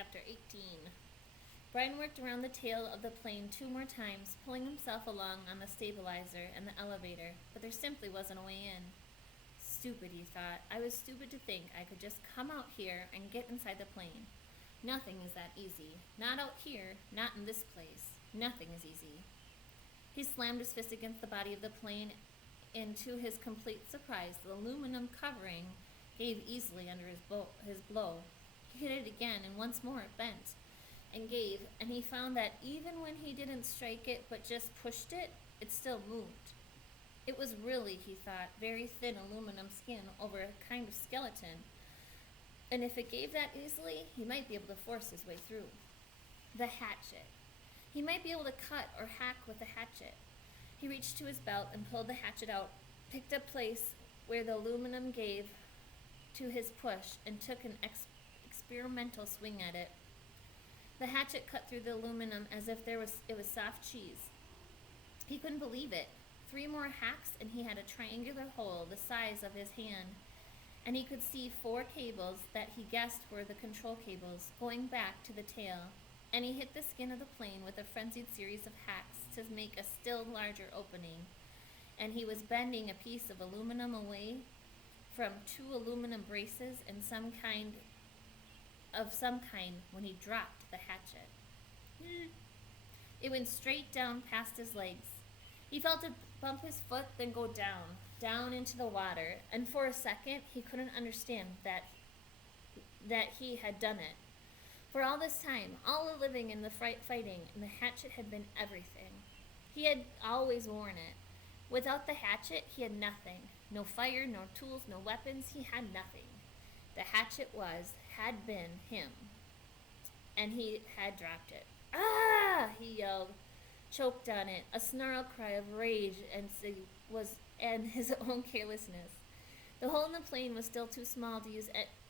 Chapter 18. Brian worked around the tail of the plane 2 more times, pulling himself along on the stabilizer and the elevator, but there simply wasn't a way in. Stupid, he thought. I was stupid to think I could just come out here and get inside the plane. Nothing is that easy. Not out here, not in this place. Nothing is easy. He slammed his fist against the body of the plane, and to his complete surprise, the aluminum covering gave easily under his blow. He hit it again, and once more it bent and gave, and he found that even when he didn't strike it but just pushed it, it still moved. It was really, he thought, very thin aluminum skin over a kind of skeleton, and if it gave that easily, he might be able to force his way through. The hatchet. He might be able to cut or hack with the hatchet. He reached to his belt and pulled the hatchet out, picked a place where the aluminum gave to his push, and took an experimental swing at it. The hatchet cut through the aluminum as if it was soft cheese. He couldn't believe it. 3 more hacks and he had a triangular hole the size of his hand, and he could see 4 cables that he guessed were the control cables going back to the tail, and he hit the skin of the plane with a frenzied series of hacks to make a still larger opening, and he was bending a piece of aluminum away from 2 aluminum braces and some kind when he dropped the hatchet. It went straight down past his legs. He felt it bump his foot, then go down into the water, and for a second he couldn't understand that he had done it. For all this time, all the living and the fighting, and the hatchet had been everything. He had always worn it. Without the hatchet, he had nothing. No fire, no tools, no weapons. He had nothing. The hatchet had been him, and he had dropped it. Ah! He yelled, choked on it, a snarl cry of rage and his own carelessness. The hole in the plane was still too small to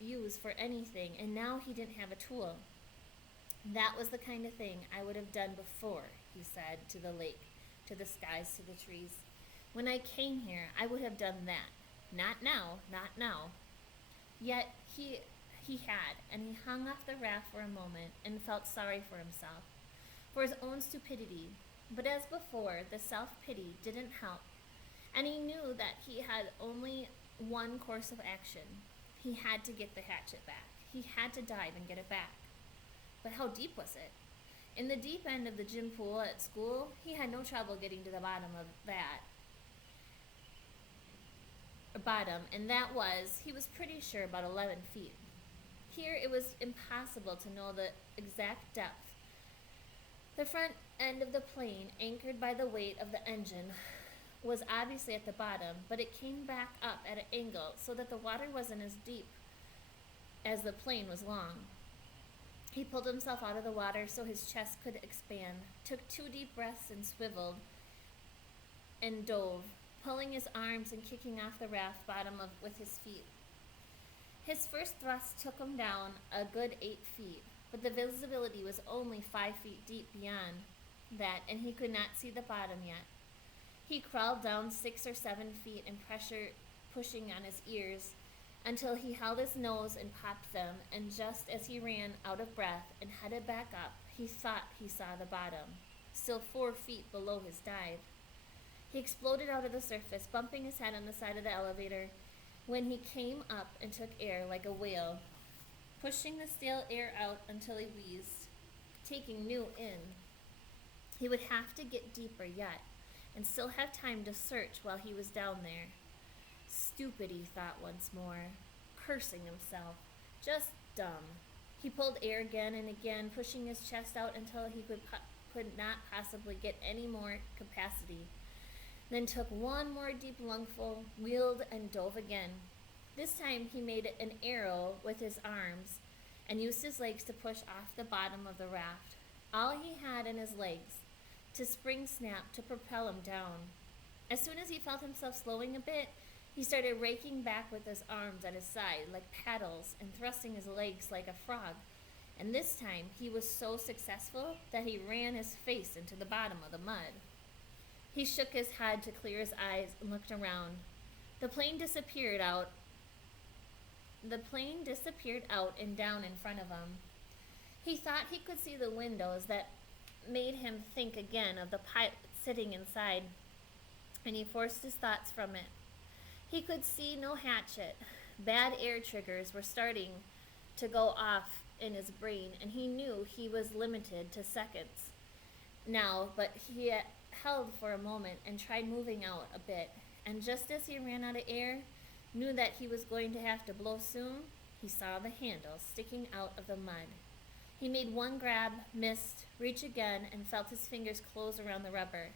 use for anything, and now he didn't have a tool. That was the kind of thing I would have done before, he said, to the lake, to the skies, to the trees. When I came here, I would have done that. Not now, not now. Yet he had, and he hung off the raft for a moment and felt sorry for himself, for his own stupidity. But as before, the self-pity didn't help, and he knew that he had only one course of action. He had to get the hatchet back. He had to dive and get it back. But how deep was it? In the deep end of the gym pool at school, he had no trouble getting to the bottom, and that was, he was pretty sure, about 11 feet. Here it was impossible to know the exact depth. The front end of the plane, anchored by the weight of the engine, was obviously at the bottom, but it came back up at an angle so that the water wasn't as deep as the plane was long. He pulled himself out of the water so his chest could expand, took 2 deep breaths and swiveled and dove, pulling his arms and kicking off the raft bottom with his feet. His first thrust took him down a good 8 feet, but the visibility was only 5 feet deep beyond that, and he could not see the bottom yet. He crawled down 6 or 7 feet and pressure pushing on his ears until he held his nose and popped them, and just as he ran out of breath and headed back up, he thought he saw the bottom, still 4 feet below his dive. He exploded out of the surface, bumping his head on the side of the elevator when he came up and took air like a whale, pushing the stale air out until he wheezed, taking new in. He would have to get deeper yet, and still have time to search while he was down there. Stupid, he thought once more, cursing himself. Just dumb. He pulled air again and again, pushing his chest out until he could not possibly get any more capacity. Then took 1 more deep lungful, wheeled, and dove again. This time he made an arrow with his arms and used his legs to push off the bottom of the raft. All he had in his legs, to spring snap to propel him down. As soon as he felt himself slowing a bit, he started raking back with his arms at his side like paddles and thrusting his legs like a frog. And this time he was so successful that he ran his face into the bottom of the mud. He shook his head to clear his eyes and looked around. The plane disappeared out and down in front of him. He thought he could see the windows that made him think again of the pilot sitting inside, and he forced his thoughts from it. He could see no hatchet. Bad air triggers were starting to go off in his brain, and he knew he was limited to seconds now, but he held for a moment and tried moving out a bit, and just as he ran out of air, knew that he was going to have to blow soon, he saw the handle sticking out of the mud. He made one grab, missed, reached again, and felt his fingers close around the rubber.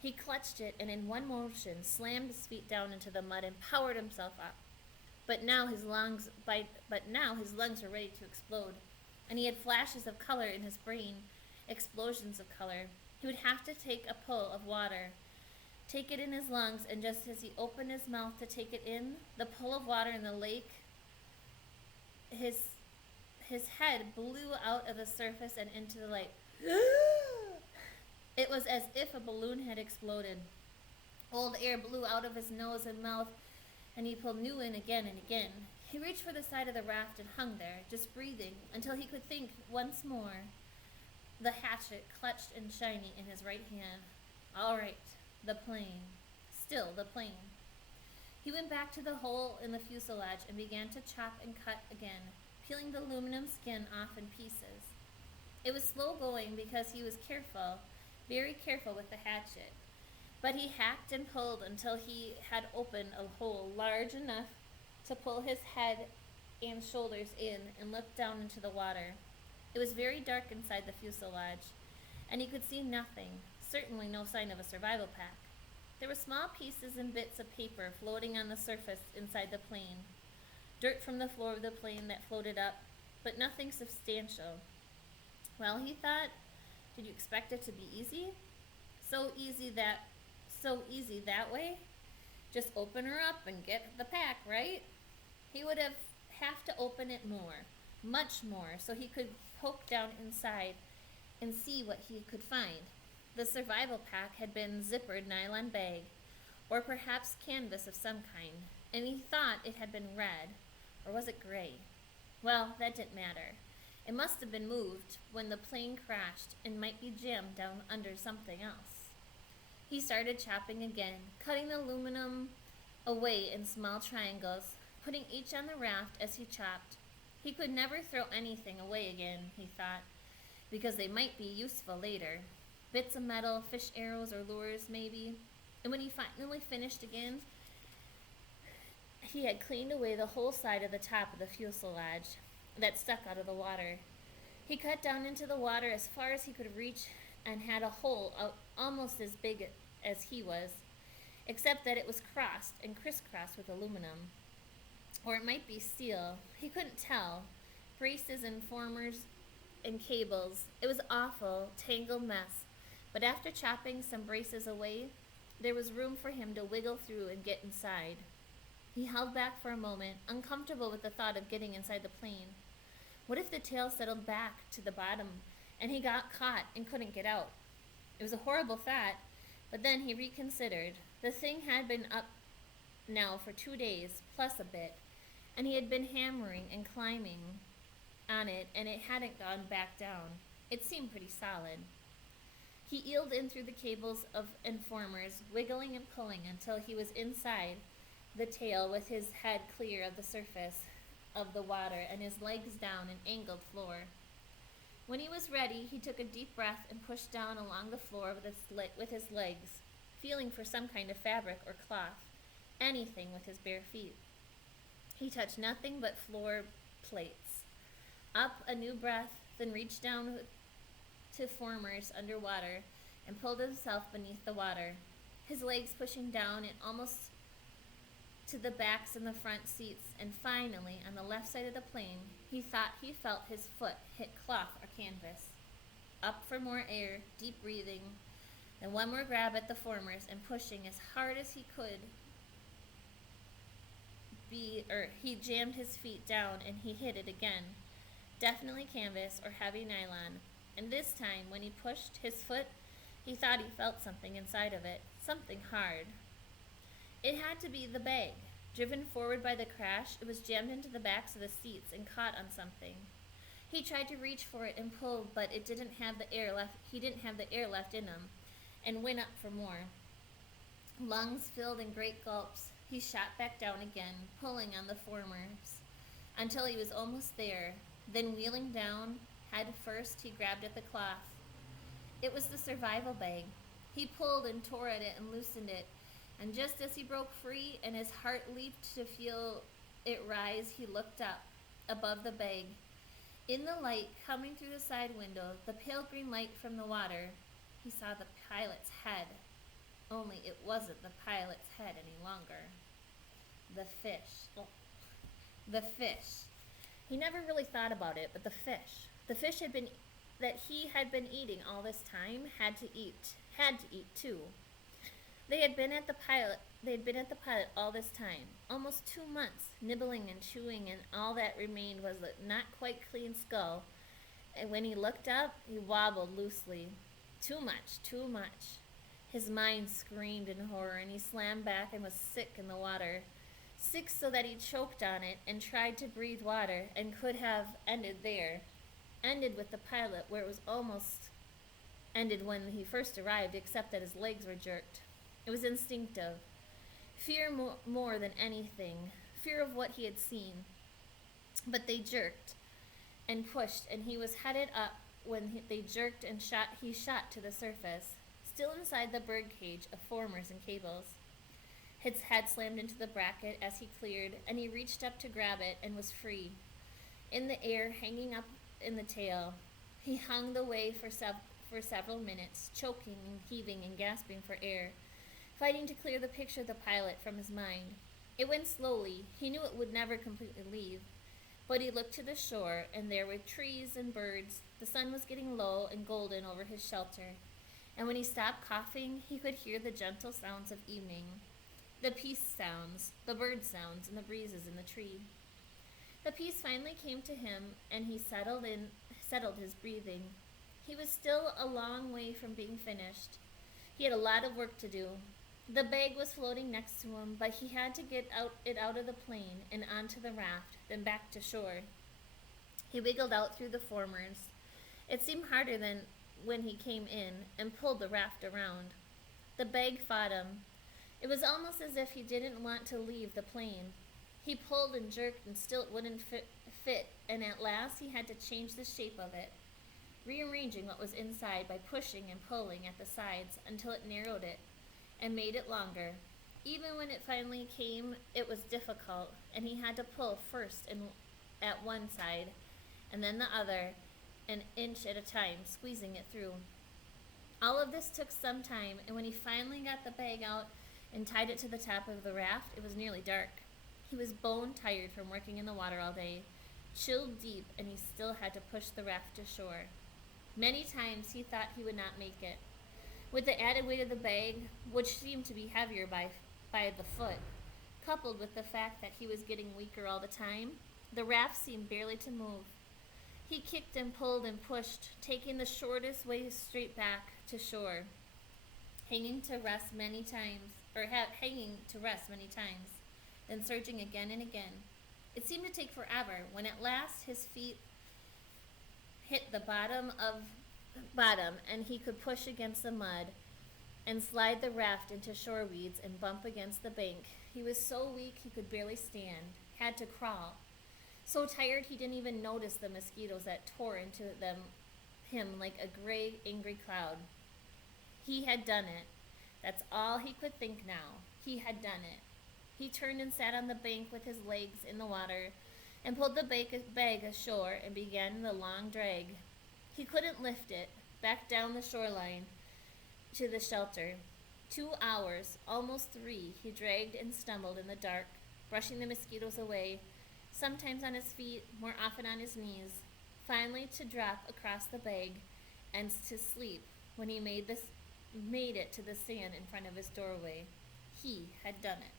He clutched it and in one motion slammed his feet down into the mud and powered himself up. But now his lungs were ready to explode, and he had flashes of color in his brain, explosions of color. He would have to take a pull of water, take it in his lungs, and just as he opened his mouth to take it in, the pull of water in the lake, his head blew out of the surface and into the lake. It was as if a balloon had exploded. Old air blew out of his nose and mouth, and he pulled new in again and again. He reached for the side of the raft and hung there, just breathing, until he could think once more, the hatchet clutched and shiny in his right hand. All right, the plane. Still the plane. He went back to the hole in the fuselage and began to chop and cut again, peeling the aluminum skin off in pieces. It was slow going because he was careful, very careful with the hatchet. But he hacked and pulled until he had opened a hole large enough to pull his head and shoulders in and look down into the water. It was very dark inside the fuselage, and he could see nothing, certainly no sign of a survival pack. There were small pieces and bits of paper floating on the surface inside the plane. Dirt from the floor of the plane that floated up, but nothing substantial. Well, he thought, did you expect it to be easy? So easy that way? Just open her up and get the pack, right? He would have to open it more, much more, so he could poke down inside and see what he could find. The survival pack had been zippered nylon bag, or perhaps canvas of some kind, and he thought it had been red, or was it gray? Well, that didn't matter. It must have been moved when the plane crashed and might be jammed down under something else. He started chopping again, cutting the aluminum away in small triangles, putting each on the raft as he chopped. He could never throw anything away again, he thought, because they might be useful later. Bits of metal, fish arrows or lures maybe. And when he finally finished again, he had cleaned away the whole side of the top of the fuselage that stuck out of the water. He cut down into the water as far as he could reach and had a hole almost as big as he was, except that it was crossed and crisscrossed with aluminum. Or it might be steel. He couldn't tell. Braces and formers and cables. It was awful, tangled mess. But after chopping some braces away, there was room for him to wiggle through and get inside. He held back for a moment, uncomfortable with the thought of getting inside the plane. What if the tail settled back to the bottom and he got caught and couldn't get out? It was a horrible thought, but then he reconsidered. The thing had been up now for 2 days, plus a bit, and he had been hammering and climbing on it, and it hadn't gone back down. It seemed pretty solid. He eeled in through the cables of informers, wiggling and pulling until he was inside the tail with his head clear of the surface of the water and his legs down an angled floor. When he was ready, he took a deep breath and pushed down along the floor with his legs, feeling for some kind of fabric or cloth, anything with his bare feet. He touched nothing but floor plates. Up a new breath, then reached down to formers underwater and pulled himself beneath the water, his legs pushing down and almost to the backs and the front seats, and finally, on the left side of the plane, he thought he felt his foot hit cloth or canvas. Up for more air, deep breathing, then one more grab at the formers and pushing as hard as he could. He jammed his feet down and he hit it again. Definitely canvas or heavy nylon. And this time, when he pushed his foot, he thought he felt something inside of it, something hard. It had to be the bag. Driven forward by the crash, it was jammed into the backs of the seats and caught on something. He tried to reach for it and pull, but it didn't have the air left. He didn't have the air left in him, and went up for more. Lungs filled in great gulps, he shot back down again, pulling on the formers until he was almost there. Then wheeling down, head first, he grabbed at the cloth. It was the survival bag. He pulled and tore at it and loosened it, and just as he broke free and his heart leaped to feel it rise, he looked up, above the bag. In the light coming through the side window, the pale green light from the water, he saw the pilot's head. Only it wasn't the pilot's head any longer. The fish. Oh, the fish. He never really thought about it, but the fish. The fish that he had been eating all this time had to eat too. They had been at the pilot all this time, almost 2 months, nibbling and chewing, and all that remained was a not quite clean skull. And when he looked up, he wobbled loosely. Too much, too much. His mind screamed in horror, and he slammed back and was sick in the water. Sick so that he choked on it and tried to breathe water and could have ended there. Ended with the pilot where it was almost ended when he first arrived, except that his legs were jerked. It was instinctive. Fear more than anything. Fear of what he had seen. But they jerked and pushed, and he was headed up when they jerked and he shot to the surface. Still inside the bird cage of formers and cables. His head slammed into the bracket as he cleared, and he reached up to grab it and was free. In the air, hanging up in the tail, he hung the way for several minutes, choking and heaving and gasping for air, fighting to clear the picture of the pilot from his mind. It went slowly. He knew it would never completely leave. But he looked to the shore, and there were trees and birds. The sun was getting low and golden over his shelter. And when he stopped coughing, he could hear the gentle sounds of evening, the peace sounds, the bird sounds, and the breezes in the tree. The peace finally came to him, and he settled his breathing. He was still a long way from being finished. He had a lot of work to do. The bag was floating next to him, but he had to get it out of the plane and onto the raft, then back to shore. He wiggled out through the formers. It seemed harder than when he came in, and pulled the raft around. The bag fought him. It was almost as if he didn't want to leave the plane. He pulled and jerked, and still it wouldn't fit, and at last he had to change the shape of it, rearranging what was inside by pushing and pulling at the sides until it narrowed it and made it longer. Even when it finally came, it was difficult, and he had to pull first at one side and then the other, an inch at a time, squeezing it through. All of this took some time, and when he finally got the bag out and tied it to the top of the raft, it was nearly dark. He was bone tired from working in the water all day, chilled deep, and he still had to push the raft to shore. Many times he thought he would not make it. With the added weight of the bag, which seemed to be heavier by the foot, coupled with the fact that he was getting weaker all the time, the raft seemed barely to move. He kicked and pulled and pushed, taking the shortest way straight back to shore, hanging to rest many times, then surging again and again. It seemed to take forever when at last his feet hit the bottom and he could push against the mud and slide the raft into shore weeds and bump against the bank. He was so weak he could barely stand, had to crawl. So tired he didn't even notice the mosquitoes that tore into him like a gray, angry cloud. He had done it. That's all he could think now. He had done it. He turned and sat on the bank with his legs in the water and pulled the bag ashore and began the long drag. He couldn't lift it back down the shoreline to the shelter. 2 hours, almost 3, he dragged and stumbled in the dark, brushing the mosquitoes away, sometimes on his feet, more often on his knees, finally to drop across the bag and to sleep when he made it to the sand in front of his doorway. He had done it.